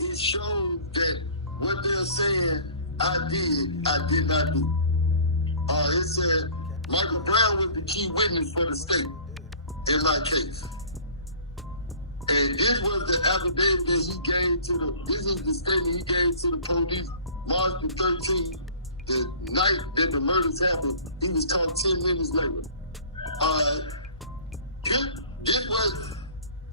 it shows that what they're saying I did not do. It said Michael Brown was the key witness for the state in my case. And this was the affidavit that he gave this is the statement he gave to the police March the 13th, the night that the murders happened. He was caught 10 minutes later. This was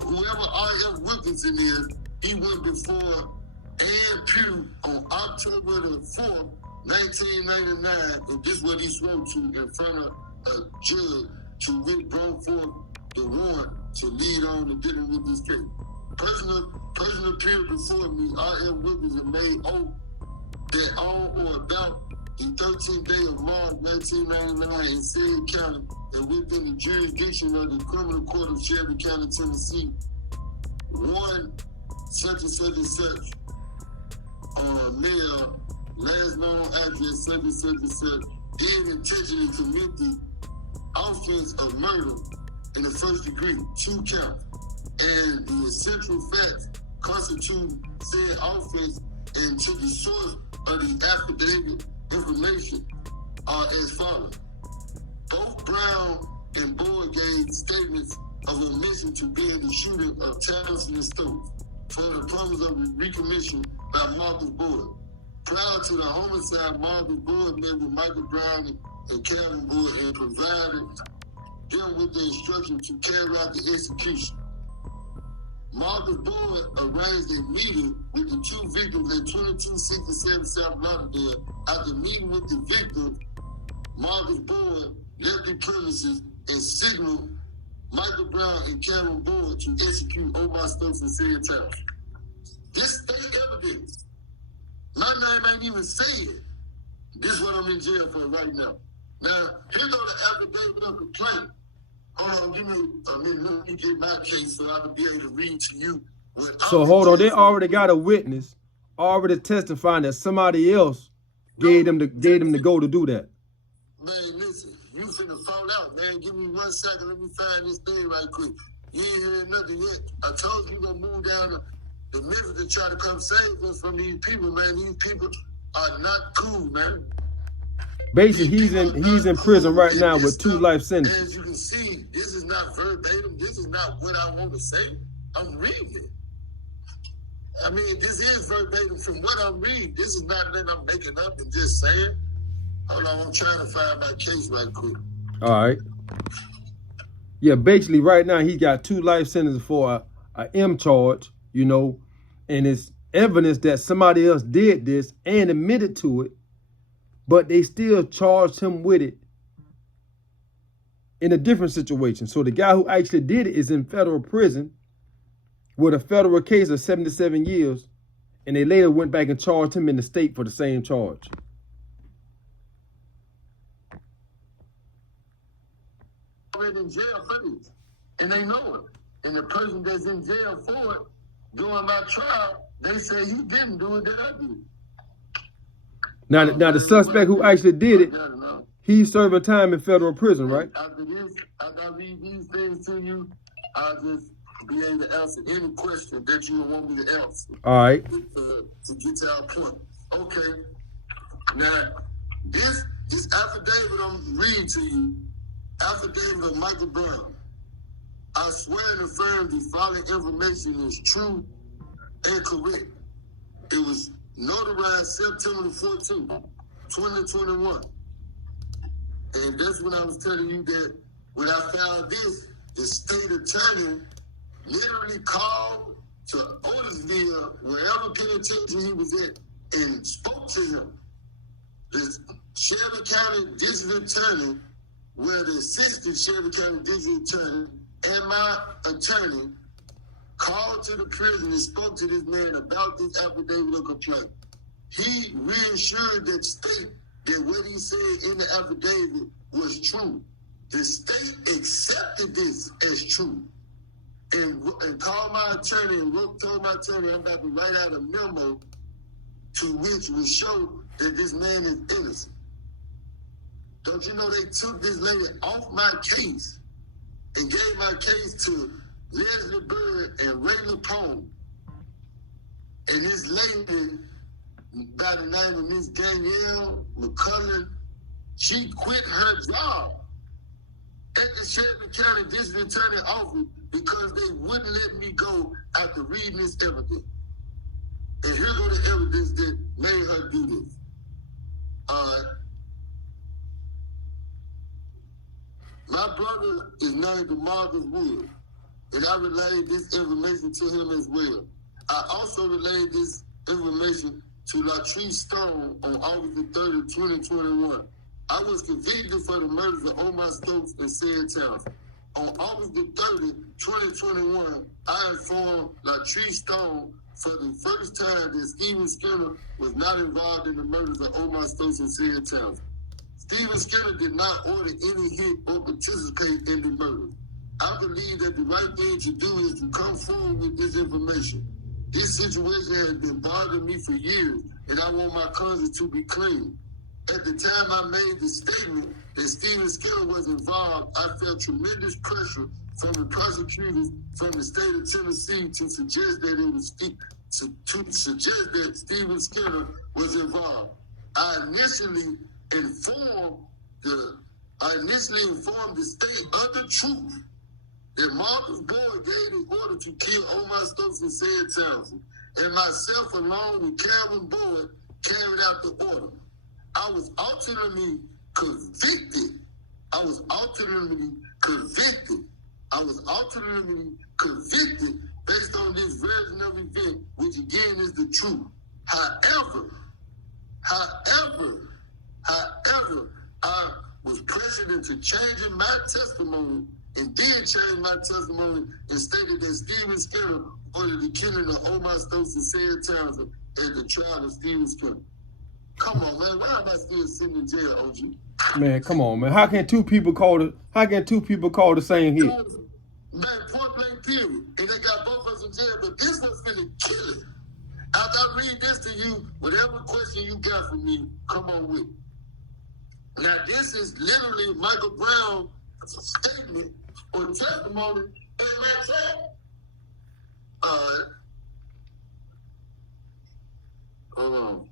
whoever R.F. Wilkinson is, he went before Ann Pugh on October the 4th, 1999, and this is what he swore to in front of a judge to withdraw forth the warrant to lead on to dealing with this case. Person appeared before me, R.F. Wilkinson, made oath that on or about the 13th day of March 1999 in Shelby County and within the jurisdiction of the Criminal Court of Shelby County, Tennessee, one such and such and such male, last known address such and such and such, did intentionally commit the offense of murder in the first degree, 2 counts, and the essential facts constitute said offense, and to the source of the affidavit information are as follows. Both Brown and Boyd gave statements of admission to being the shooter of Townsend and Stokes for the purpose of recommission by Marcus Boyd. Prior to the homicide, Marcus Boyd met with Michael Brown and Calvin Boyd and provided them with the instruction to carry out the execution. Marcus Boyd arranged a meeting with the 2 victims at 2267 South Lauderdale. After meeting with the victims, Marcus Boyd left the premises and signaled Michael Brown and Calvin Boyd to execute Omar Stokes and said town. This state evidence. My name ain't even said. This is what I'm in jail for right now. Now, here go the affidavit of complaint. Hold on, give me a minute. Let me get my case so I can be able to read to you what So hold on, they already got a witness, already testifying that somebody else gave them the go to do that. Man, listen, you finna fall out, man. Give me 1 second. Let me find this thing right quick. You ain't hearing nothing yet. I told you gonna move down the middle to try to come save us from these people, man. These people are not cool, man. Basically, he's in prison right now with 2 life sentences. As you can see, this is not verbatim. This is not what I want to say. I'm reading it. I mean, this is verbatim from what I'm reading. This is not that I'm making up and just saying. Hold on, I'm trying to find my case right quick. All right. Yeah, basically right now he got 2 life sentences for a M charge, you know, and it's evidence that somebody else did this and admitted to it, but they still charged him with it in a different situation. So the guy who actually did it is in federal prison with a federal case of 77 years, and they later went back and charged him in the state for the same charge. Already in jail for this, and they know it. And the person that's in jail for it, during my trial, they say he didn't do it, that I did. Now the suspect who actually did it, he's serving time in federal prison, right? After this, after I read these things to you, I'll just be able to answer any question that you want me to answer. All right. To get to our point. Okay. Now, this affidavit I'm reading to you, affidavit of Michael Brown. I swear and affirm the following information is true and correct. It was notarized September the 14th, 2021. And that's when I was telling you that when I found this, the state attorney literally called to Otisville, wherever penitentiary he was at, and spoke to him. The Shelby County District Attorney, where the assistant Shelby County District Attorney and my attorney called to the prison and spoke to this man about this affidavit of complaint. He reassured the state that what he said in the affidavit was true. The state accepted this as true and called my attorney and told my attorney I'm about to write out a memo to which will show that this man is innocent. Don't you know they took this lady off my case and gave my case to Leslie Bird and Ray Lapone. And this lady, by the name of Miss Danielle McCullen, she quit her job at the Shelby County District Attorney office because they wouldn't let me go after reading this evidence. And here go the evidence that made her do this. My brother is named DeMarcus Wood, and I relayed this information to him as well. I also relayed this information to Latrice Stone on August the 30th, 2021. I was convicted for the murders of Omar Stokes and Sid Townsend. On August the 30th, 2021, I informed Latrice Stone for the first time that Stephen Skinner was not involved in the murders of Omar Stokes and Sid Townsend. Stephen Skinner did not order any hit or participate in the murder. I believe that the right thing to do is to come forward with this information. This situation has been bothering me for years, and I want my conscience to be clean. At the time I made the statement that Stephen Skinner was involved, I felt tremendous pressure from the prosecutors from the state of Tennessee to suggest that it was suggest that Stephen Skinner was involved. I initially informed the state of the truth that Marcus Boyd gave the order to kill Omar Stokes and Sid Townsend, and myself along with Calvin Boyd carried out the order. I was ultimately convicted based on this version of event, which again is the truth. However, I was pressured into changing my testimony and did change my testimony and stated that Stephen Skinner ordered the killing of Omar Stokes and Sid Townsend at the trial of Stephen Skinner. Come on, man. Why am I still sitting in jail, OG? Man, come on, man. How can two people call the same hit? Man, point blank period. And they got both of us in jail, but this one's finna kill it. After I read this to you, whatever question you got for me, come on with it. Now, this is literally Michael Brown's statement or testimony in my chat. Hold on.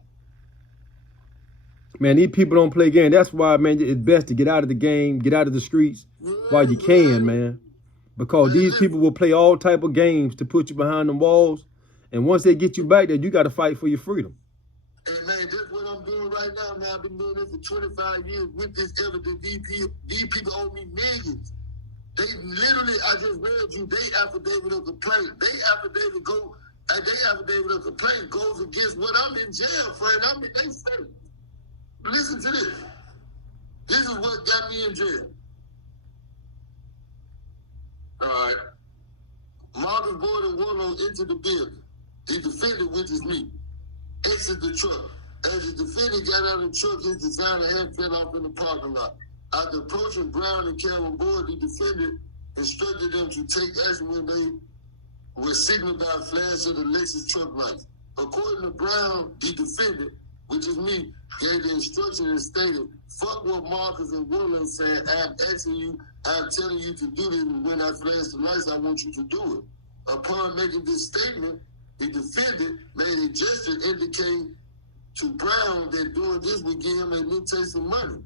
Man, these people don't play games. That's why, man, it's best to get out of the game, get out of the streets while you can, man. Because these people will play all type of games to put you behind the walls. And once they get you back there, you got to fight for your freedom. And man, that's what I'm doing right now, man. I've been doing this for 25 years with this evidence. These people owe me millions. They literally, I just read you, they affidavit of complaint. They affidavit of complaint goes against what I'm in jail for, and I'm in they state. Listen to this. This is what got me in jail. All right. Marcus Boyd and Warlow entered the building. The defendant, which is me, exit the truck. As the defendant got out of the truck, his designer had fell off in the parking lot. After approaching Brown and Calvin Boyd, the defendant instructed them to take action when they were signaled by a flash of the Lexus truck lights. According to Brown, the defendant, which is me, gave the instruction and stated, "Fuck what Marcus and Warlow said. I'm asking you, I'm telling you to do this, and when I flash the lights, I want you to do it." Upon making this statement, the defendant made a gesture indicating to Brown that doing this would give him a little taste of money.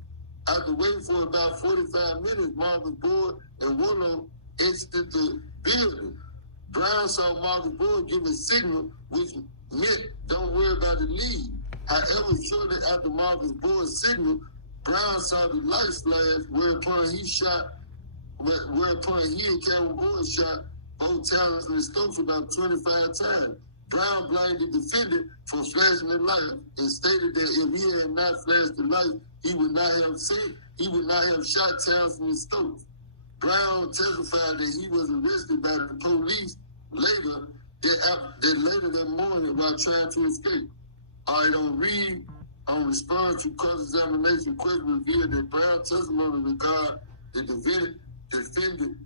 After waiting for about 45 minutes, Marcus Boyd and Warlow exited the building. Brown saw Marcus Boyd give a signal, which meant don't worry about the lead. However, shortly after Marcus Boyd's signal, Brown saw the lights flash, whereupon he and Calvin Boyd shot both Townsend and Stokes about 25 times. Brown blamed the defendant for flashing the light and stated that if he had not flashed the light, he would not have shot Townsend and Stokes. Brown testified that he was arrested by the police later that morning while trying to escape. I don't respond to cross-examination question revealed that Brown's testimony regarding the defendant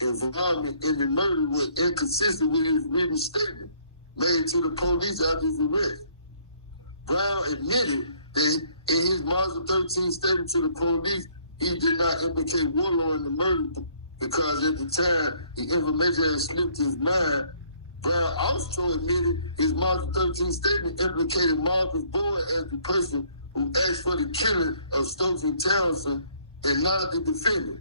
involvement in the murder was inconsistent with his written statement made to the police after his arrest. Brown admitted that in his March 13 statement to the police, he did not implicate Warlow in the murder because at the time, the information had slipped his mind Brown also admitted his March 13th statement implicated Marcus Boyd as the person who asked for the killing of Stokes and Townsend and not the defendant.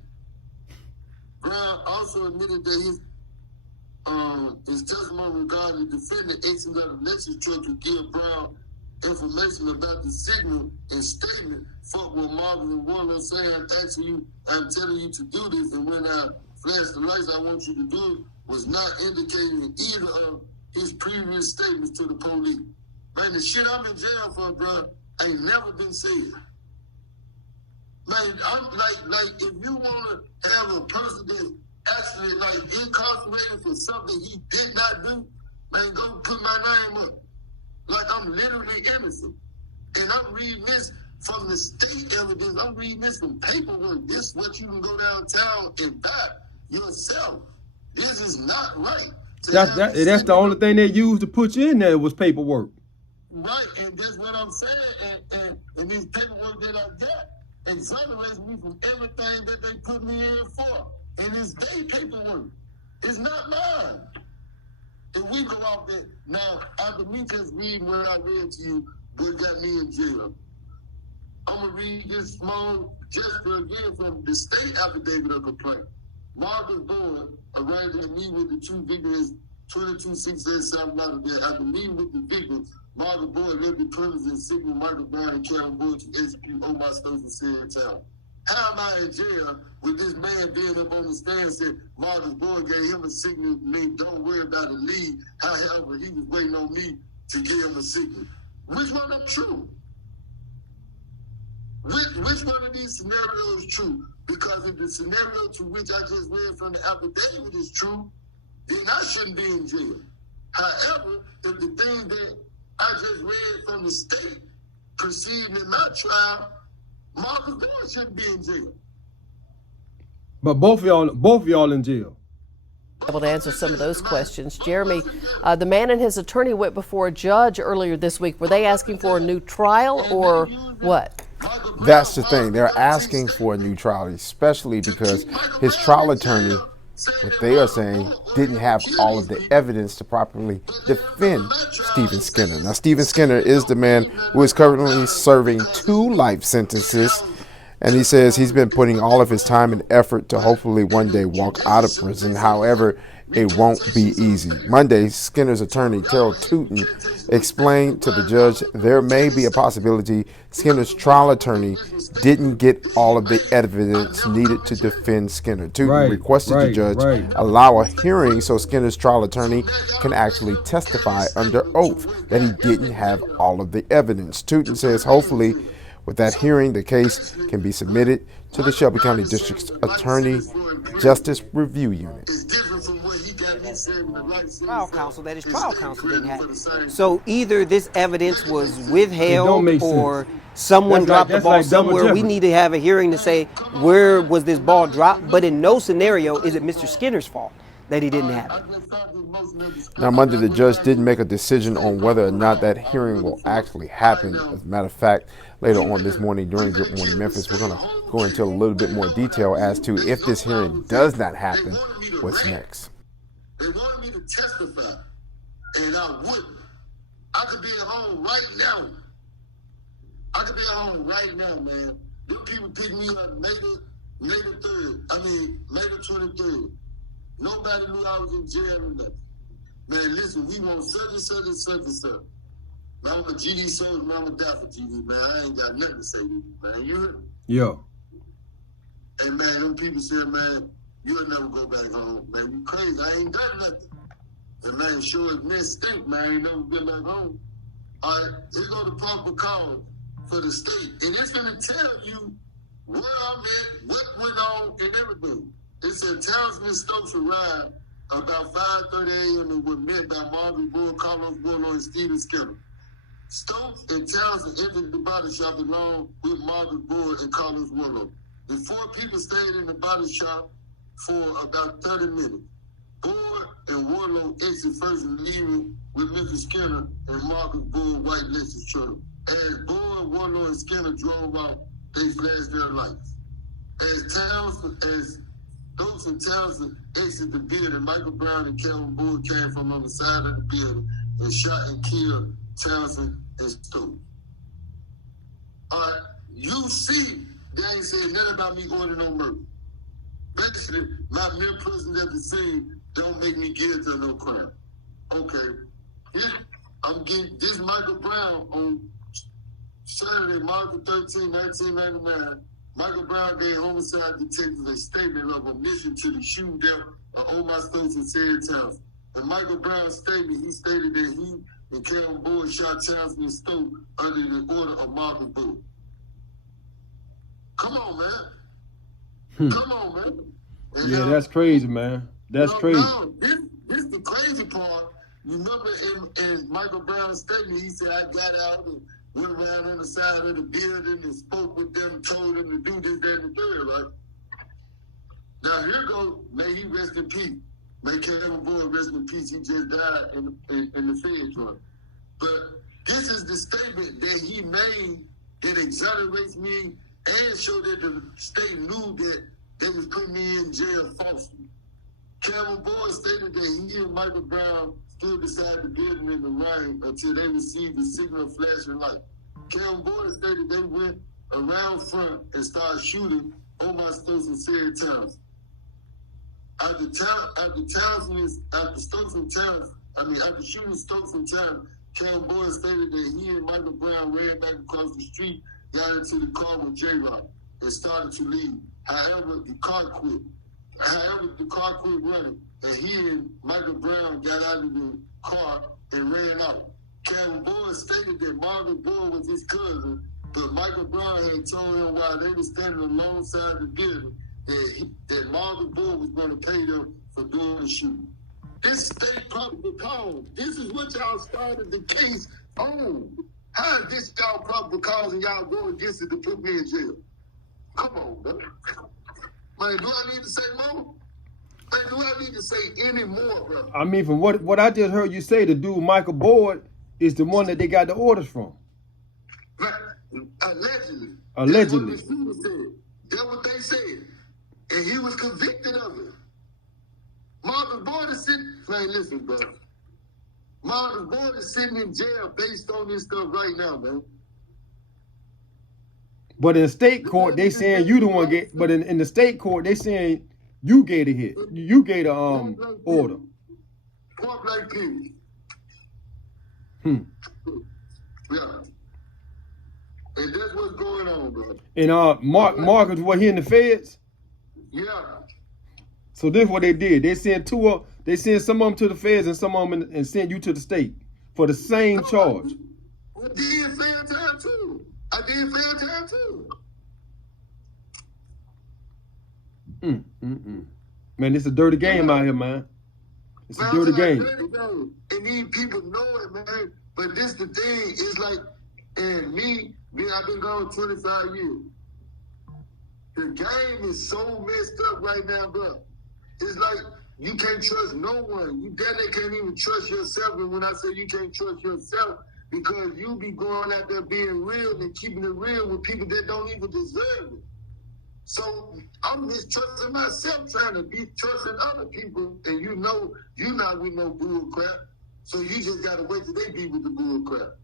Brown also admitted that his testimony regarding the defendant exiting the Lexus truck to give Brown information about the signal and statement. Fuck what Marcus and Warlow saying, I'm telling you to do this, and when I flash the lights, I want you to do it, was not indicated in either of his previous statements to the police. Man, the shit I'm in jail for, bro, ain't never been said. Man, I'm like if you want to have a person that actually incarcerated for something he did not do, man, go put my name up. Like I'm literally innocent. And I'm reading this from the state evidence. I'm reading this from paperwork. This is what you can go downtown and buy yourself. This is not right. That's the only thing they used to put you in there was paperwork. Right, and that's what I'm saying. And this paperwork that I got exonerates me from everything that they put me in for. And it's their paperwork. It's not mine. If we go out there, now, after me just reading what I read to you, what got me in jail, I'm going to read this small gesture again from the state affidavit of complaint. Marcus Boyd arrived at me with the two victims, 22-687 Lauderdale. After meeting with the victims, Marcus Boyd left the premises and signaled Michael Brown and Karen Boyd to execute Omar Stokes in Sierra Town. How am I in jail with this man being up on the stand and said Marcus Boyd gave him a signal, me, don't worry about the lead. However, he was waiting on me to give him a signal. Which one is true? Which one of these scenarios is true? Because if the scenario to which I just read from the affidavit is true, then I shouldn't be in jail. However, if the thing that I just read from the state proceeding in my trial, Marcus Boyd shouldn't be in jail. But both of y'all in jail. Able to answer some of those questions. Jeremy, the man and his attorney went before a judge earlier this week. Were they asking for a new trial or what? That's the thing. They're asking for a new trial, especially because his trial attorney, what they are saying, didn't have all of the evidence to properly defend Stephen Skinner. Now, Stephen Skinner is the man who is currently serving 2 life sentences, and he says he's been putting all of his time and effort to hopefully one day walk out of prison. However, it won't be easy. Monday, Skinner's attorney, Terrell Tootin, explained to the judge there may be a possibility Skinner's trial attorney didn't get all of the evidence needed to defend Skinner. Tootin requested the judge allow a hearing so Skinner's trial attorney can actually testify under oath that he didn't have all of the evidence. Tootin says hopefully with that hearing, the case can be submitted to the Shelby County District's Attorney Justice Review Unit. Trial counsel, that is trial counsel didn't have it. So either this evidence was withheld or someone dropped the ball somewhere. We need to have a hearing to say where was this ball dropped, but in no scenario is it Mr. Skinner's fault that he didn't have it. Now, Monday, the judge didn't make a decision on whether or not that hearing will actually happen. As a matter of fact, later on this morning during Good Morning Memphis, we're going to go into a little bit more detail as to if this hearing does not happen, what's next. They wanted me to testify, and I wouldn't. I could be at home right now. I could be at home right now, man. Them people picked me up May the 23rd. Nobody knew I was in jail or nothing. Man, listen, we want such and such and such and such. Man, I'm a GD soldier, man, I'm a die for GD, man. I ain't got nothing to say to you, man. You heard me? Yeah. And man, them people said, man, you'll never go back home, man. You crazy. I ain't done nothing. And man, sure as men stink, man, I ain't never been back home. All right, here go the proper cause for the state. And it's going to tell you where I'm at, what went on, and everything. It said Townsend Stokes arrived about 5:30 a.m. and were met by Marvin Boyd, Carlos Warlow, and Stephen Skinner. Stokes and Townsend entered the body shop along with Marvin Boyd and Carlos Warlow. The 4 people stayed in the body shop for about 30 minutes. Boyd and Warlow exited first and leaving with Mr. Skinner and Marcus Boyd white Lexus truck. As Boyd, Warlow, and Skinner drove out, they flashed their lights. As Stokes and Townsend exited the building. Michael Brown and Kevin Boyd came from on the side of the building and shot and killed Townsend and Stokes. All right, you see, they ain't saying nothing about me going to no murder. Basically, my mere presence at the scene don't make me guilty of no crime. Okay, here, I'm getting this Michael Brown on Saturday, March 13, 1999. Michael Brown gave homicide detectives a statement of omission to the shooting death of Omar Stokes and Sarah Townsend. In Michael Brown's statement, he stated that he and Kevin Boyd shot Townsend and Stokes under the order of Marvin Boyd. Come on, man. Come on, man. And yeah, that's crazy, man. That's crazy. No, this the crazy part. You remember in Michael Brown's statement, he said, I got out and went around on the side of the building and spoke with them, told them to do this, that, and the third, right? Now, here goes, may he rest in peace. May Kevin Boyd rest in peace. He just died in the Fed joint. But this is the statement that he made that exonerates me and showed that the state knew that they was putting me in jail falsely. Kevin Boyd stated that he and Michael Brown stood beside the building in the rain until they received the signal flashing light. Kevin Boyd stated they went around front and started shooting Omar Stokes and Sarah Townsend. After shooting Stokes and Townsend, Kevin Boyd stated that he and Michael Brown ran back across the street, got into the car with J-Rock, and started to leave. However, the car quit running, and he and Michael Brown got out of the car and ran out. Kevin Boyd stated that Marvin Boyd was his cousin, but Michael Brown had told him while they were standing alongside the building that Marvin Boyd was going to pay them for doing the shooting. This state probable cause. This is what y'all started the case on. How is this y'all probable cause and y'all go against it to put me in jail? Come on, bro. Man, do I need to say more? Man, do I need to say any more, bro? I mean, from what I just heard you say, the dude Michael Boyd is the one that they got the orders from. Allegedly. Allegedly. That's what the student said. That's what they said. And he was convicted of it. Marvin Boyd is sitting, man, listen, bro. Marvin Boyd is sitting in jail based on this stuff right now, man. But in state court, they saying you the one get. But in the state court, they saying you gave the hit. You gave the order. Point blank period. Yeah. And that's what's going on, bro. And Marcus, what he in the feds? Yeah. So this is what they did. They sent they sent some of them to the feds and some of them and sent you to the state for the same charge. I did fair time too. Man, it's a dirty game out here, man. It's a dirty game. And these people know it, man. But this the thing. It's like, and me, I've been gone 25 years. The game is so messed up right now, bro. It's like you can't trust no one. You definitely can't even trust yourself. And when I say you can't trust yourself, because you be going out there being real and keeping it real with people that don't even deserve it. So I'm mistrusting myself, trying to be trusting other people, and you know you're not with no bull crap. So you just gotta wait till they be with the bull crap.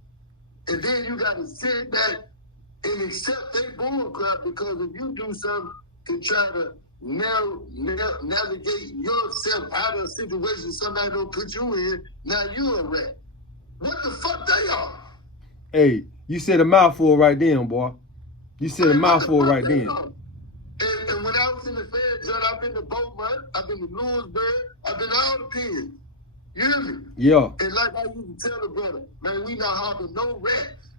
And then you gotta sit back and accept they bull crap, because if you do something to try to navigate yourself out of a situation somebody don't put you in, now you're a rat. What the fuck they are? Hey, you said a mouthful right then, boy. You said a mouthful right then. And when I was in the Fed, John, I've been to Beaumont, I've been to Lewisburg, I've been to all the pens. You hear me? Yeah. And like I used to tell the brother, man, we not harboring no rats.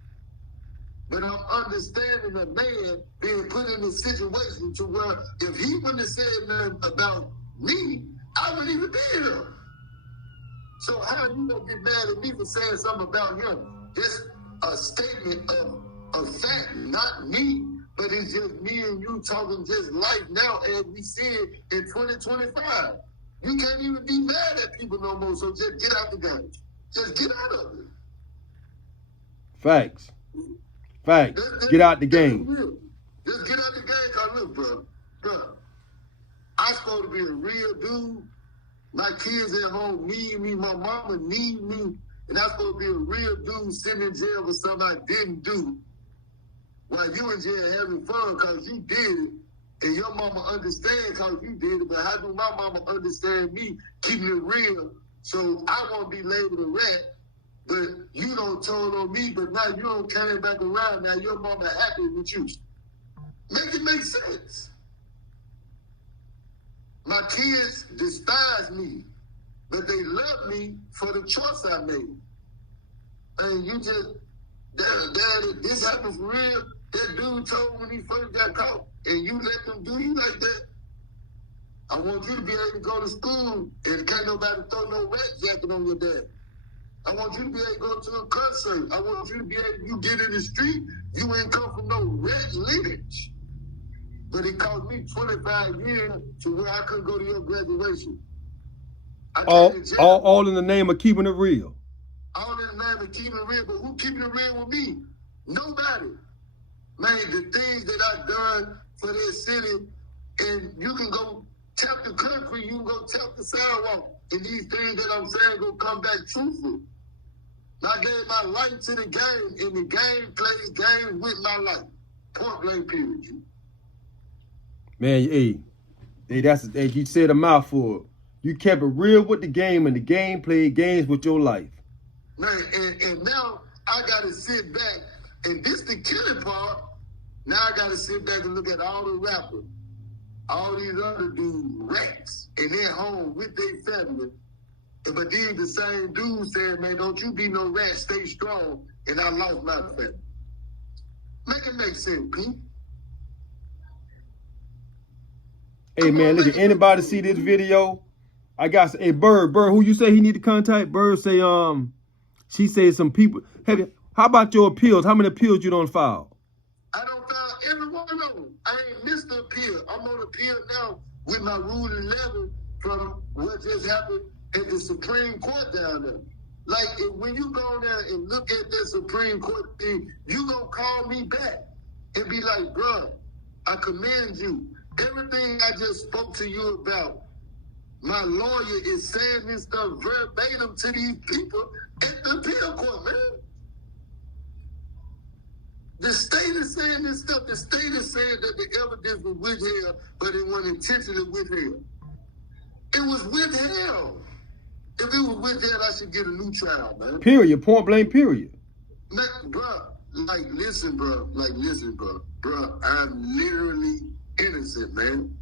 But I'm understanding a man being put in a situation to where if he wouldn't have said nothing about me, I wouldn't even be here. So how you gonna get mad at me for saying something about him? It's a statement of fact, not me, but it's just me and you talking just life now as we see it in 2025. You can't even be mad at people no more, so just get out the game. Just get out of it. Facts. Get out the game. Just get out the game, cause look, bro, I'm supposed to be a real dude. My kids at home need me. My mama need me. And I'm supposed to be a real dude sitting in jail for something I didn't do. While you in jail having fun because you did it. And your mama understand because you did it. But how do my mama understand me keeping it real? So I won't be labeled a rat. But you don't told on me. But now you don't carry back around. Now your mama happy with you. Make it make sense. My kids despise me, but they love me for the choice I made. And you just, Daddy, this happens for real. That dude told when he first got caught, and you let them do you like that. I want you to be able to go to school and can't nobody throw no rat jacket on your dad. I want you to be able to go to a concert. I want you to be able, you get in the street, you ain't come from no rat lineage. But it cost me 25 years to where I couldn't go to your graduation. All in the name of keeping it real. All in the name of keeping it real. But who keeping it real with me? Nobody. Man, the things that I've done for this city, and you can go tap the concrete, you can go tap the sidewalk, and these things that I'm saying gonna come back truthful. I gave my life to the game, and the game plays games with my life. Point blank period. Man, hey, you said a mouthful. You kept it real with the game, and the game played games with your life. Man, and now I gotta sit back, and this the killing part. Now I gotta sit back and look at all the rappers, all these other dudes, rats, and they're home with their family. But these the same dudes saying, man, don't you be no rat, stay strong, and I lost my family. Make it make sense, Pete. Hey man, look, anybody see this video? I got a Bird, who you say he need to contact? Bird say, she said some people. How about your appeals? How many appeals you don't file? I don't file every one of them. I ain't missed the appeal. I'm on appeal now with my Rule 11 from what just happened at the Supreme Court down there. Like, when you go there and look at that Supreme Court thing, you gonna call me back and be like, bro, I commend you. Everything I just spoke to you about, my lawyer is saying this stuff verbatim to these people at the appeal court, man. The state is saying this stuff. The state is saying that the evidence was withheld, but it wasn't intentionally withheld. It was withheld. If it was withheld, I should get a new trial, man. Period. Point blank, period. Man, bro, listen, bro. Bro, I'm literally innocent, man.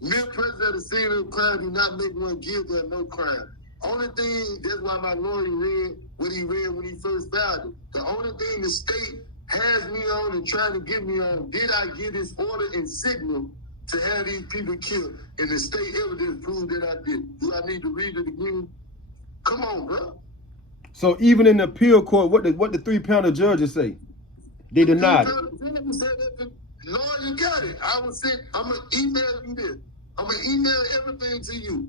Mere presence at the scene of crime do not make one guilty of no crime. Only thing, that's why my lawyer read what he read when he first filed it. The only thing the state has me on and trying to get me on, did I get this order and signal to have these people killed? And the state evidence proved that I did. Do I need to read it again? Come on, bro. So even in the appeal court, what the 3-panel judges say? They denied it. Lord, you got it. I'm going to email you this. I'm going to email everything to you.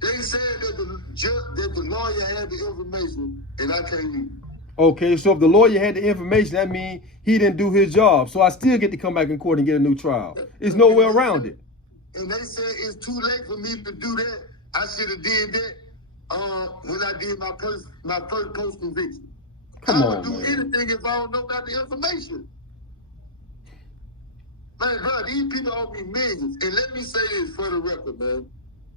They said that the lawyer had the information, and I can't use it. Okay, so if the lawyer had the information, that means he didn't do his job. So I still get to come back in court and get a new trial. There's no way around it. And they said it's too late for me to do that. I should have did that when I did my first post-conviction. Come I on, would do man. anything if I don't know about the information. Man, bro, these people owe me millions. And let me say this for the record, man.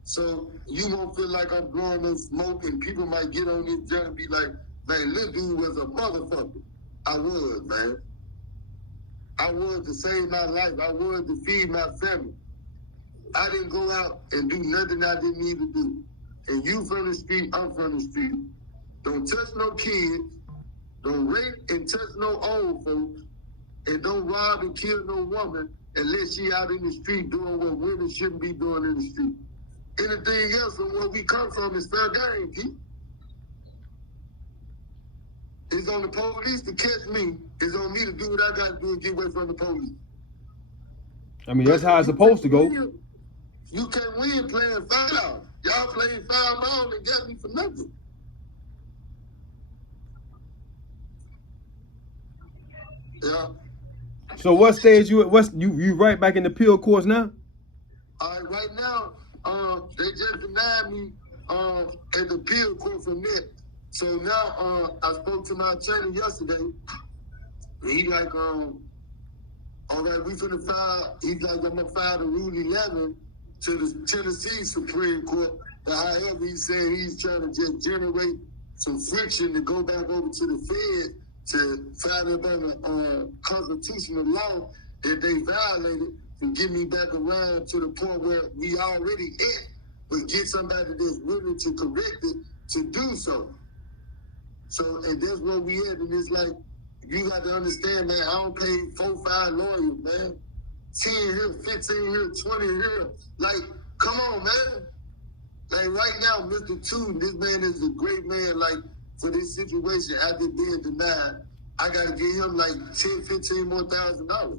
So you won't feel like I'm blowing no smoke and people might get on this junk and be like, man, this dude was a motherfucker. I was, man. I was to save my life. I was to feed my family. I didn't go out and do nothing I didn't need to do. And you from the street, I'm from the street. Don't touch no kids. Don't rape and touch no old folks. And don't rob and kill no woman unless she out in the street doing what women shouldn't be doing in the street. Anything else from where we come from is fair game, Pete. It's on the police to catch me. It's on me to do what I got to do and get away from the police. I mean, that's how it's supposed to go. You can't win playing foul. Y'all playing foul ball and got me for nothing. Yeah. So what stage you at? You right back in the appeal course now? like right now, they just denied me at the appeal court from that. So now I spoke to my attorney yesterday, and he like, all right, we finna file. He's like, I'm gonna file the Rule 11 to the Tennessee Supreme Court. But however, he's saying he's trying to just generate some friction to go back over to the Fed to find out on a constitutional law that they violated and get me back around to the point where we already at, but get somebody that's willing to correct it to do so. So, and that's where we at, and it's like, you got to understand, man, I don't pay 4-5 lawyers, man. 10 here, 15 here, 20 here. Like, come on, man. Like, right now, Mr. Tootin, this man is a great man, like, for this situation, after being denied, I got to give him, like, $10,000, $15,000 more.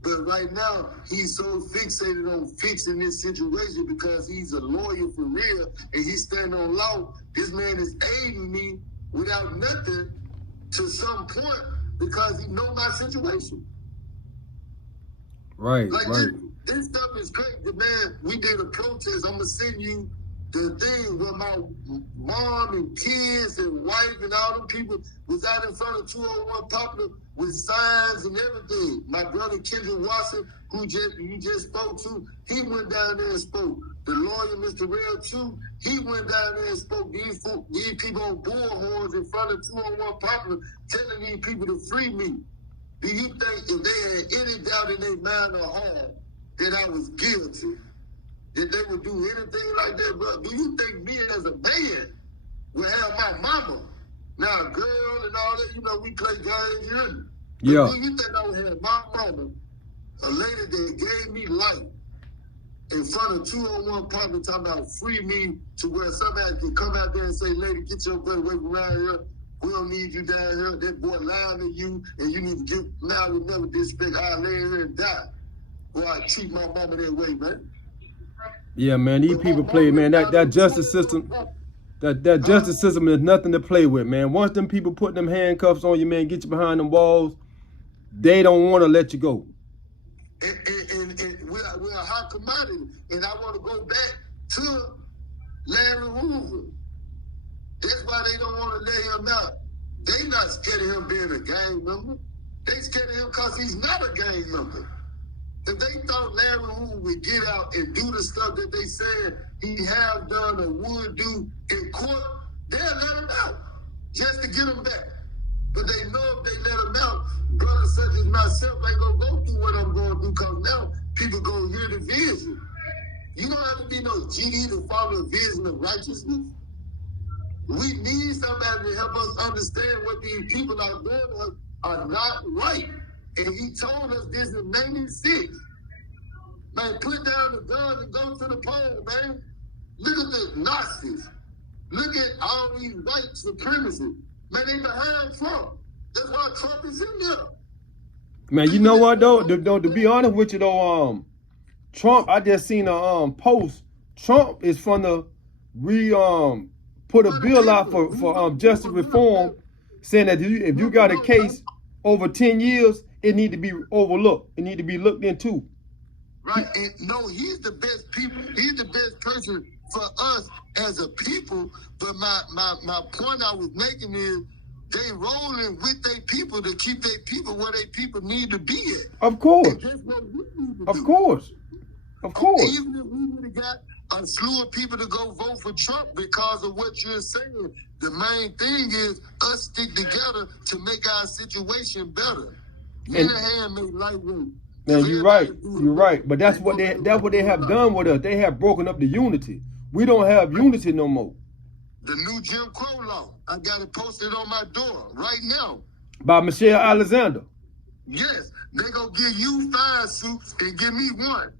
But right now, he's so fixated on fixing this situation because he's a lawyer for real, and he's standing on law. This man is aiding me without nothing to some point because he know my situation. Right, like right. This stuff is crazy, man. We did a protest. I'm gonna send you the thing where my mom and kids and wife and all them people was out in front of 201 Poplar with signs and everything. My brother Kendrick Watson, who you just spoke to, he went down there and spoke. The lawyer, Mr. Real, too, he went down there and spoke. These people on bullhorns in front of 201 Poplar telling these people to free me. Do you think if they had any doubt in their mind or heart that I was guilty, that they would do anything like that, bro? Do you think me as a man would have my mama, now a girl and all that, you know, we play games here. Yeah. Do you think I would have my mama, a lady that gave me life, in front of 201 Poplar talking about free me to where somebody can come out there and say, lady, get your butt away from around here. We don't need you down here. That boy lying to you, and you need to get now with never disrespect. I'll lay here and die. Boy, I treat my mama that way, man. Yeah, man, these people play, man. That justice system, that justice system is nothing to play with, man. Once them people put them handcuffs on you, man, get you behind them walls, they don't want to let you go. And we're a hot commodity. And I want to go back to Larry Hoover. That's why they don't want to let him out. They not scared of him being a gang member. They scared of him because he's not a gang member. If they thought Larry Hoover would get out and do the stuff that they said he have done or would do in court, they'll let him out just to get him back. But they know if they let him out, brothers such as myself ain't going to go through what I'm going through because now people going to hear the vision. You don't have to be no GD to follow the vision of righteousness. We need somebody to help us understand what these people are doing are not right. And he told us this in 96. Man, put down the gun and go to the poll, man. Look at the Nazis. Look at all these white supremacists. Man, they behind Trump. That's why Trump is in there. Man, you know what though? To be honest with you though, Trump, I just seen a post. Trump is from the put a bill out for justice reform, saying that if you got a case over 10 years, it need to be overlooked. It need to be looked into. Right, and no, he's the best people. He's the best person for us as a people. But my point I was making is they rolling with their people to keep their people where their people need to be at. Of course. And that's what we need to do. Of course. Of course. Even if we would have got a slew of people to go vote for Trump because of what you're saying, the main thing is us stick together to make our situation better. And, hand made lightweight. Man, you're right. You're right. But that's what they have done with us. They have broken up the unity. We don't have unity no more. The new Jim Crow law. I got it posted on my door right now. By Michelle Alexander. Yes. They gonna give you 5 suits and give me 1.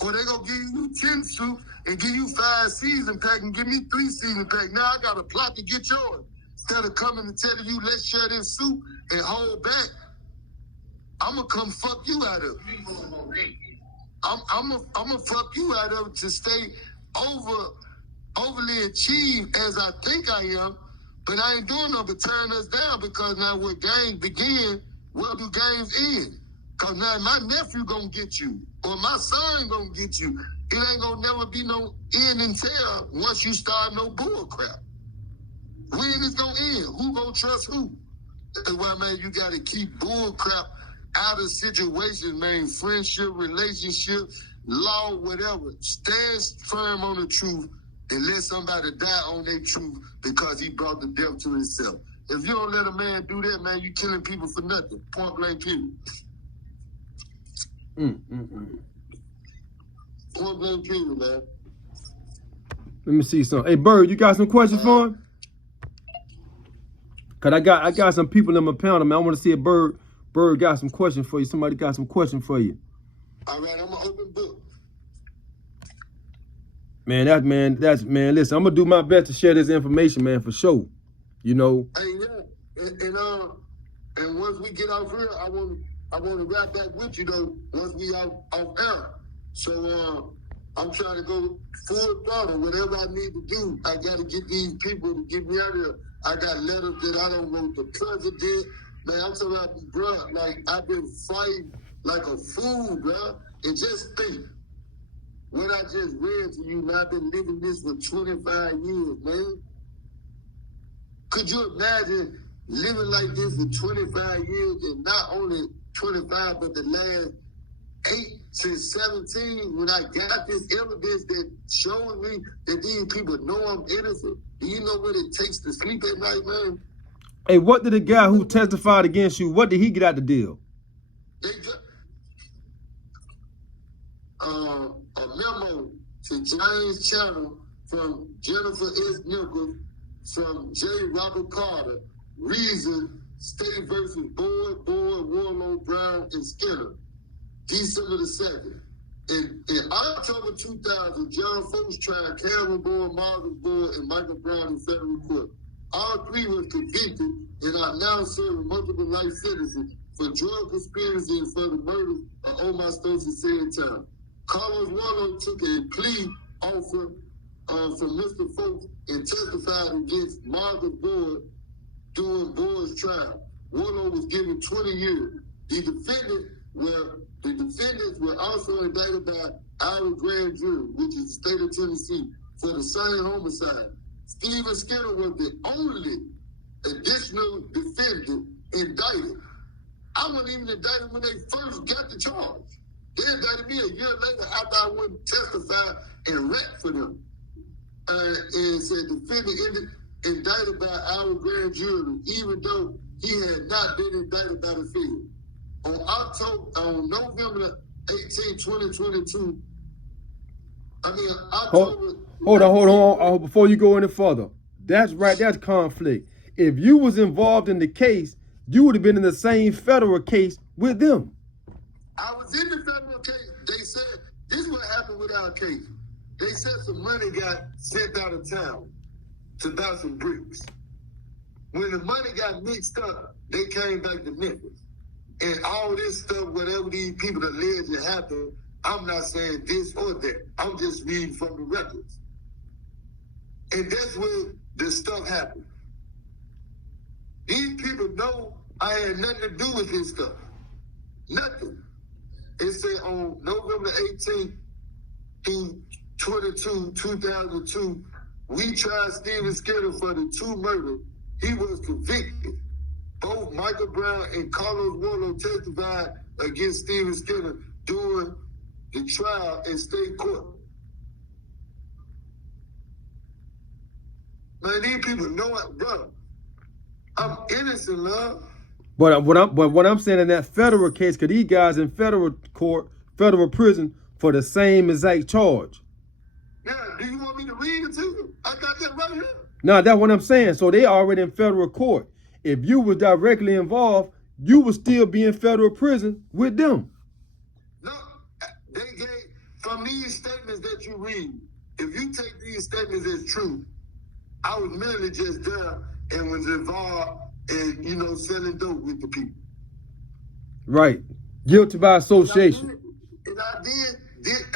Or they gonna give you 10 suits and give you 5 season pack and give me 3 season pack. Now I got a plot to get yours. Instead of coming and telling you, let's share this suit and hold back, I'm gonna come fuck you out of it. I'm gonna fuck you out of it to stay overly achieved as I think I am, but I ain't doing nothing but tearing us down because now where games begin, where do games end? Because now my nephew gonna get you. or my son gonna get you. It ain't gonna never be no end in tell once you start no bull crap. When it's gonna end? Who gonna trust who? That's why, man, you gotta keep bull crap out of situations, man. Friendship, relationship, law, whatever. Stand firm on the truth and let somebody die on their truth because he brought the death to himself. If you don't let a man do that, man, you killing people for nothing. Point blank, period. Point blank, period, man. Let me see something. Hey, Bird, you got some questions for him? Cause I got some people in my panel, man. I want to see if Bird got some questions for you. Somebody got some questions for you. All right, I'm an open book. Man, listen, I'm gonna do my best to share this information, man, for sure. You know. Hey, yeah, and once we get off here, I want to wrap back with you though. Once we off air, so I'm trying to go full throttle. Whatever I need to do, I got to get these people to get me out of here. I got letters that I don't know the president. Man, I'm talking about, bro, like I've been fighting like a fool, bro. And just think, what I just read to you, man, I've been living this for 25 years, man. Could you imagine living like this for 25 years and not only 25, but the last 8 since 17, when I got this evidence that shows me that these people know I'm innocent? Do you know what it takes to sleep at night, man? Hey, what did the guy who testified against you, what did he get out the deal? They got a memo to James Channel from Jennifer S. Nichols, from J. Robert Carter, Reason, State versus Boyd, Warlow, Brown, and Skinner, December the 2nd. In October 2000, John Folks tried Cameron Boyd, Marcus Boyd, and Michael Brown in federal court. All three were convicted and are now serving multiple life sentences for drug conspiracy and for the murder of Omar Stokes and Sandtown. Carlos Warlow took a plea offer from Mr. Folks and testified against Marcus Boyd during Boyd's trial. Warlow was given 20 years. The defendants were also indicted by our grand jury, which is the state of Tennessee, for the same homicide. Stephen Skinner was the only additional defendant indicted. I wasn't even indicted when they first got the charge. They indicted me a year later after I went and testified and rap for them. And said defendant indicted by our grand jury, even though he had not been indicted by the field. On November 18, 2022, Hold on. Before you go any further, that's right. That's conflict. If you was involved in the case, you would have been in the same federal case with them. I was in the federal case. They said this is what happened with our case. They said some money got sent out of town to buy some bricks. When the money got mixed up, they came back to Memphis. And all this stuff, whatever these people allege it happened, I'm not saying this or that. I'm just reading from the records. And that's where this stuff happened. These people know I had nothing to do with this stuff. Nothing. It said on November 18th through 2002, we tried Stephen Skinner for the 2 murders. He was convicted. Both Michael Brown and Carlos Warlow testified against Stephen Skinner during the trial in state court. Man, these people know it, bro. I'm innocent, love. But what I'm saying in that federal case, because these guys in federal court, federal prison for the same exact charge. Yeah, do you want me to read it to you? I got that right here. No, that's what I'm saying. So they already in federal court. If you were directly involved, you would still be in federal prison with them. No, they gave, from these statements that you read, if you take these statements as true, I was merely just there and was involved in, selling dope with the people. Right. Guilty by association. And I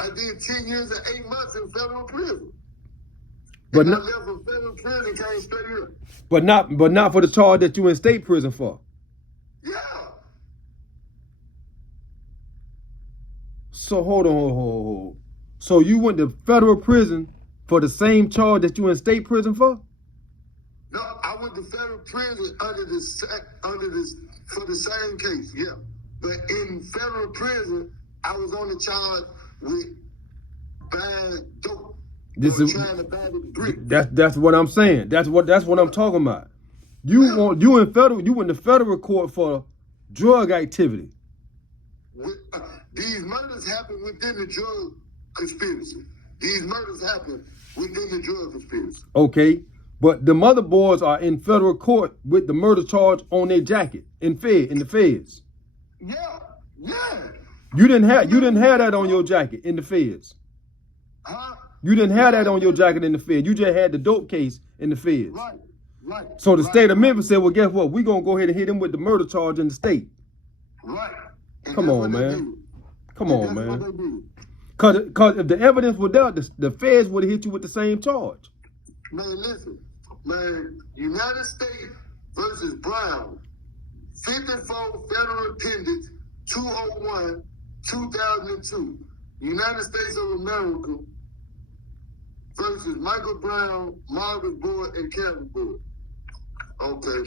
did 10 years and 8 months in federal prison. But I not, left from federal prison and came straight here. but not for the charge that you in state prison for. Yeah. So hold on. So you went to federal prison for the same charge that you in state prison for? No, I went to federal prison for the same case, yeah. But in federal prison, I was on the charge with buying dope. Trying to buy the brick. That's what I'm saying. That's what I'm talking about. You went to federal court for drug activity. These murders happen within the drug conspiracy. These murders happen within the drug conspiracy. Okay, but the mother boys are in federal court with the murder charge on their jacket in the feds. Yeah. You didn't have that on your jacket in the feds. Huh? You didn't have that on your jacket in the feds. You just had the dope case in the feds. Right. So the state of Memphis said, well, guess what? We're going to go ahead and hit him with the murder charge in the state. Right. Come on, man. Because if the evidence was there, the feds would have hit you with the same charge. Man, listen. Man, United States versus Brown, 54 Federal Appendix 201, 2002. United States of America versus Michael Brown, Marcus Boyd, and Kevin Boyd. Okay.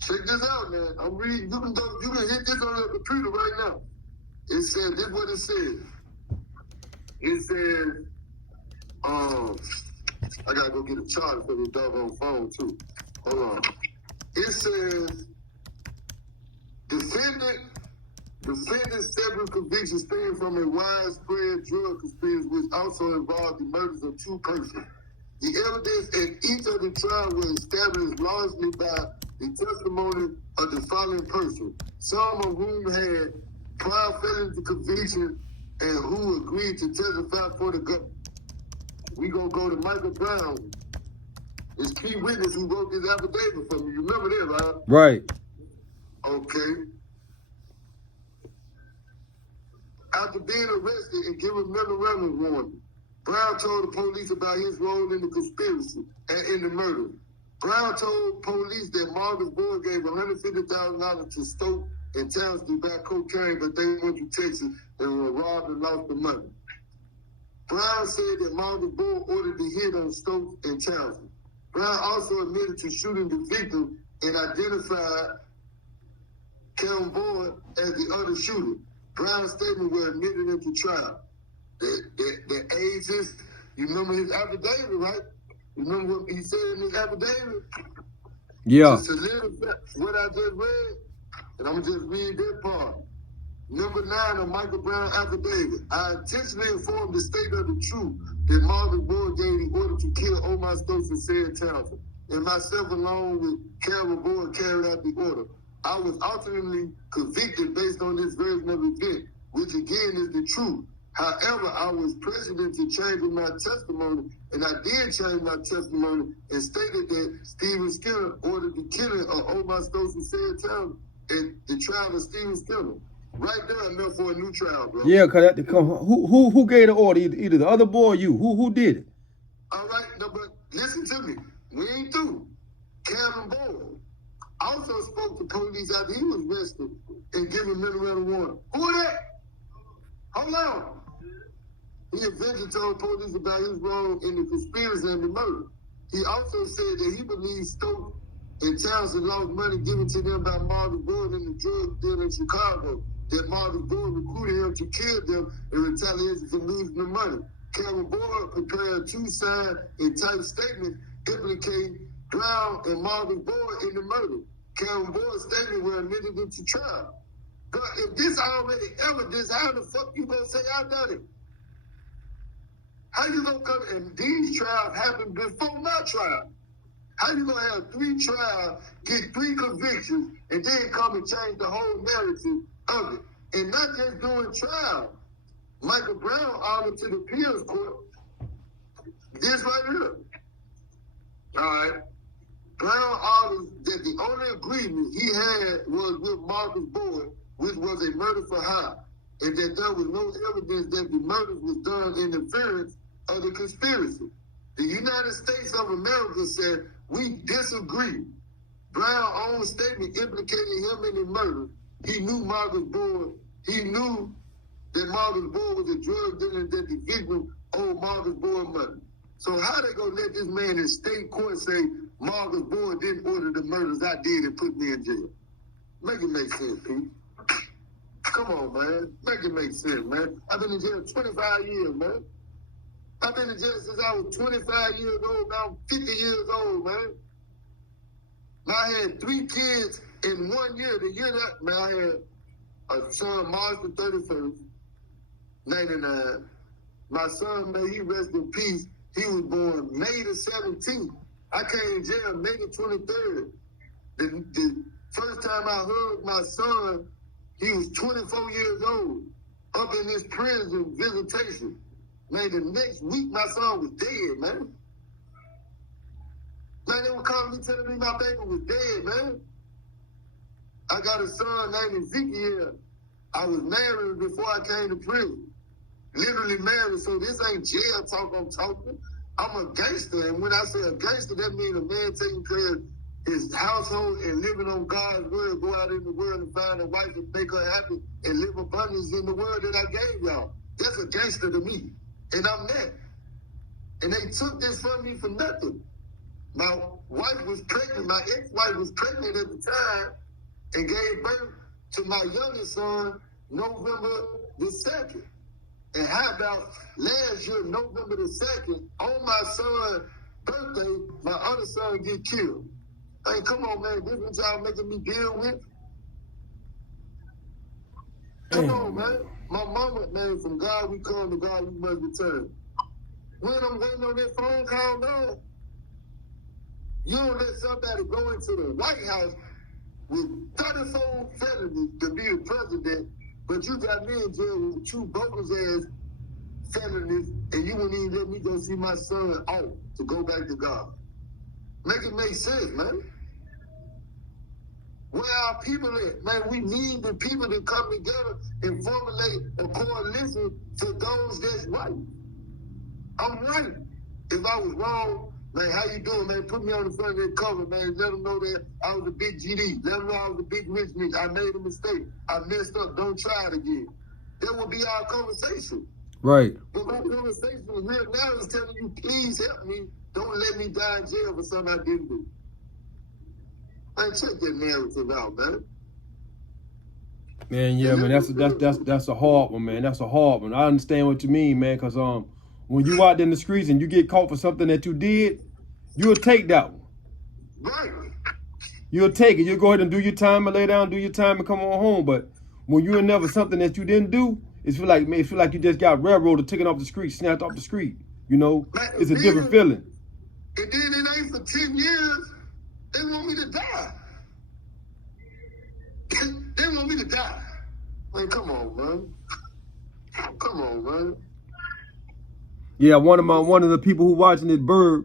Check this out, man. I'm reading. You can hit this on your computer right now. It said, this is what it says. It says, I gotta go get a charger for this doggone phone too. Hold on. It says, defendant's several convictions stem from a widespread drug conspiracy which also involved the murders of two persons. The evidence in each of the trials was established largely by the testimony of the following person, some of whom had prior felony convictions and who agreed to testify for the government. We gonna go to Michael Brown, his key witness who wrote this affidavit for me. You remember that, right? Right. Okay. After being arrested and given memorandum warning, Brown told the police about his role in the conspiracy and in the murder. Brown told police that Marcus Boyd gave $150,000 to Stoke and Towns to buy cocaine, but they went to Texas and were robbed and lost the money. Brown said that Marcus Boyd ordered the hit on Stoke and Townsend. Brown also admitted to shooting the victim and identified Kevin Boyd as the other shooter. Brown's statement was admitted into trial. The ages, you remember his affidavit, right? You remember what he said in his affidavit? Yeah. To solidify what I just read, and I'm going to just read that part. Number 9 of Michael Brown affidavit. I intentionally informed the state of the truth that Marcus Boyd gave the order to kill Omar Stokes and Sarah Townsend, and myself along with Kevin Boyd carried out the order. I was ultimately convicted based on this version of event, which again is the truth. However, I was pressured into changing my testimony, and I did change my testimony and stated that Stephen Skinner ordered the killing of Omar Stokes and Sarah Townsend and the trial of Stephen Skinner. Right there enough for a new trial, bro. Yeah, cause who gave the order? Either the other boy or you. Who did it? All right, no, but listen to me. We ain't through. Kevin Boyd also spoke to police after he was arrested and given memorandum warning. Who that? Hold on. He eventually told police about his role in the conspiracy and the murder. He also said that he believes Stokes and Townsend lost money given to them by Marcus Boyd in the drug deal in Chicago, that Marcus Boyd recruited him to kill them in retaliation for losing the money. Kevin Boyd prepared 2 signed and typed statements implicating Brown and Marcus Boyd in the murder. Kevin Boyd's statement were admitted into trial. But if this already evidence, how the fuck you gonna say I done it? How you gonna come, and these trials happened before my trial? How you gonna have 3 trials, get 3 convictions, and then come and change the whole narrative of it? And not just doing trial. Michael Brown ordered to the appeals court this right here. All right. Brown ordered that the only agreement he had was with Marcus Boyd, which was a murder for hire, and that there was no evidence that the murder was done in interference of the conspiracy. The United States of America said, we disagree. Brown's own statement implicated him in the murder. He knew Marcus Boyd. He knew that Marcus Boyd was a drug dealer, that the victim owed Marcus Boyd money. So how they gonna let this man in state court say Marcus Boyd didn't order the murders I did and put me in jail? Make it make sense, Pete. Come on, man. Make it make sense, man. I've been in jail 25 years, man. I've been in jail since I was 25 years old. Now I'm 50 years old, man. Now I had 3 kids in 1 year. The year that, man, I had a son March the 31st, 99. My son, man, he rest in peace. He was born May the 17th. I came in jail May the 23rd. The first time I hugged my son, he was 24 years old, up in this prison visitation. Man, the next week my son was dead, man. Man, they were calling me, telling me my baby was dead, man. I got a son named Ezekiel. I was married before I came to prison. Literally married, so this ain't jail talk I'm talking. I'm a gangster, and when I say a gangster, that means a man taking care of his household and living on God's word, go out in the world and find a wife and make her happy and live abundance in the world that I gave y'all. That's a gangster to me, and I'm that. And they took this from me for nothing. My wife was pregnant, my ex-wife was pregnant at the time and gave birth to my youngest son November the 2nd. And how about last year, November the 2nd, on my son's birthday, my other son get killed. Hey, come on, man, this is what y'all making me deal with? Come on, man. My mama, man, from God we come, to God we must return. When I'm waiting on that phone call, man, you don't let somebody go into the White House with 34 felonies to be the president, but you got me in jail with 2 bogus-ass felonies, and you wouldn't even let me go see my son off to go back to God. Make it make sense, man. Where our people at? Man, we need the people to come together and formulate a coalition for those that's right. I'm right. If I was wrong, man, how you doing, man? Put me on the front of that cover, man. Let them know that I was a big GD. Let them know I was a big rich nigga. I made a mistake. I messed up. Don't try it again. That would be our conversation. Right. But my conversation right now is telling you, please help me. Don't let me die in jail for something I didn't do. Man, check that narrative out, man. Man, yeah, man, that's a hard one, man. That's a hard one. I understand what you mean, man, because when you out there in the streets and you get caught for something that you did, you'll take that one. Right. You'll take it. You'll go ahead and do your time and lay down, do your time and come on home. But when you're never something that you didn't do, it feel like you just got railroaded, taken off the street, snatched off the street. You know, man, it's a different feeling. And then it ain't for 10 years. They want me to die. They want me to die. Man, come on, man. Come on, man. Yeah, one of the people who watching this bird,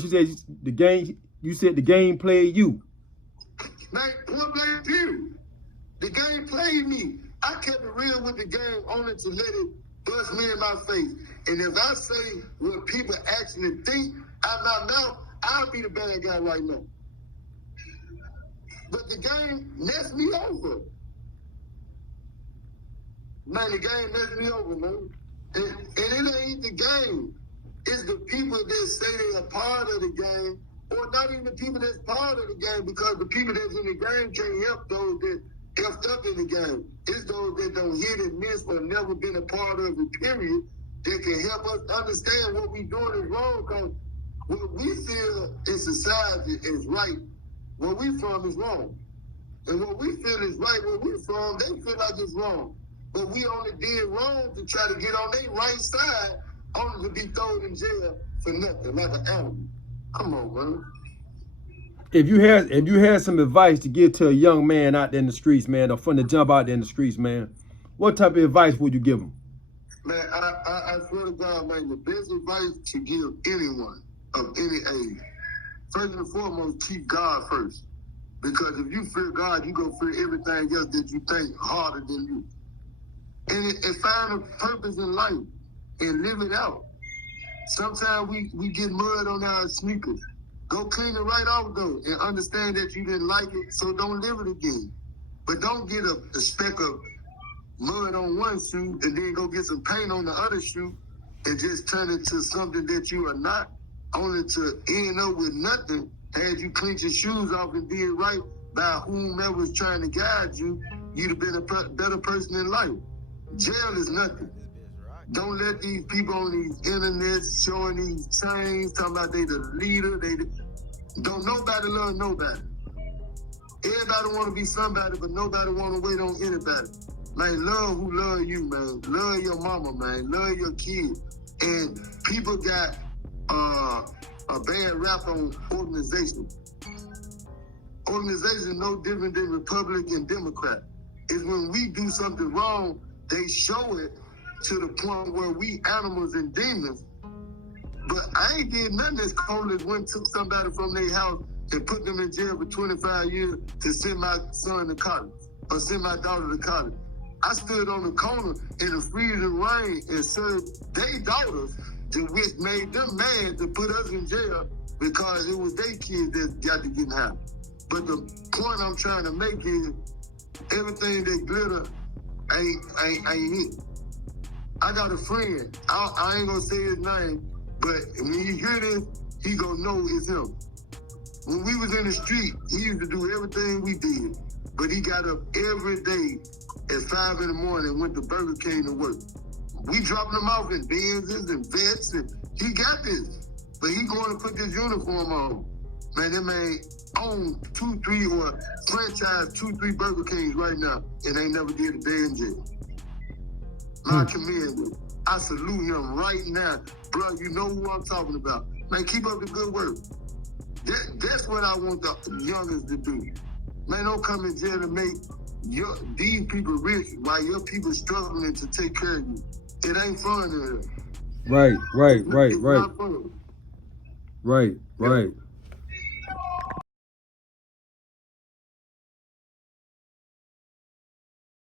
she said the game. You said the game played you. Man, point blank period. The game played me. I kept it real with the game, only to let it bust me in my face. And if I say what people actually think out my mouth, I'll be the bad guy right now. But the game messed me over. Man, the game messed me over, man. And it ain't the game. It's the people that say they're a part of the game, or not even the people that's part of the game, because the people that's in the game can't help those that effed up in the game. It's those that don't hit and miss or never been a part of it, period, that can help us understand what we doing is wrong, because what we feel in society is right, where we from is wrong. And what we feel is right, where we from, they feel like it's wrong. But we only did wrong to try to get on their right side, only to be thrown in jail for nothing, like an animal. Come on, man. If you had some advice to give to a young man out there in the streets, man, or from the jump out there in the streets, man, what type of advice would you give him? Man, I swear to God, man, the best advice to give anyone of any age, first and foremost, keep God first. Because if you fear God, you go fear everything else that you think harder than you. And find a purpose in life and live it out. Sometimes we get mud on our sneakers. Go clean it right off, though, and understand that you didn't like it, so don't live it again. But don't get a speck of mud on one shoe and then go get some paint on the other shoe and just turn it to something that you are not, only to end up with nothing. Had you cleaned your shoes off and did right by whomever was trying to guide you, you'd have been a better person in life. Jail is nothing. Don't let these people on these internets showing these chains, talking about they the leader. Don't nobody love nobody. Everybody want to be somebody, but nobody want to wait on anybody. Man, love who love you, man. Love your mama, man. Love your kids. And people got a bad rap on organization. Organization no different than Republican and Democrat. It's when we do something wrong, they show it to the point where we animals and demons. But I ain't did nothing as cold as when took somebody from their house and put them in jail for 25 years to send my son to college or send my daughter to college. I stood on the corner in the freezing rain and served their daughters, which made them mad to put us in jail because it was their kids that got to get high. But the point I'm trying to make is everything that glitter ain't it. I got a friend, I ain't gonna say his name, but when you hear this, he gonna know it's him. When we was in the street, he used to do everything we did, but he got up every day at 5 in the morning and went to Burger King to work. We dropping him off in Benzes and vets, and he got this, but he going to put this uniform on. Man, that man own 2, 3 or franchise 2, 3 Burger Kings right now, and ain't never did a day in jail. My community, I salute him right now. Bro, you know who I'm talking about. Man, keep up the good work. That's what I want the youngers to do. Man, don't come in jail to make these people rich while your people struggling to take care of you. It ain't fun to them. Right. It's not fun. Right.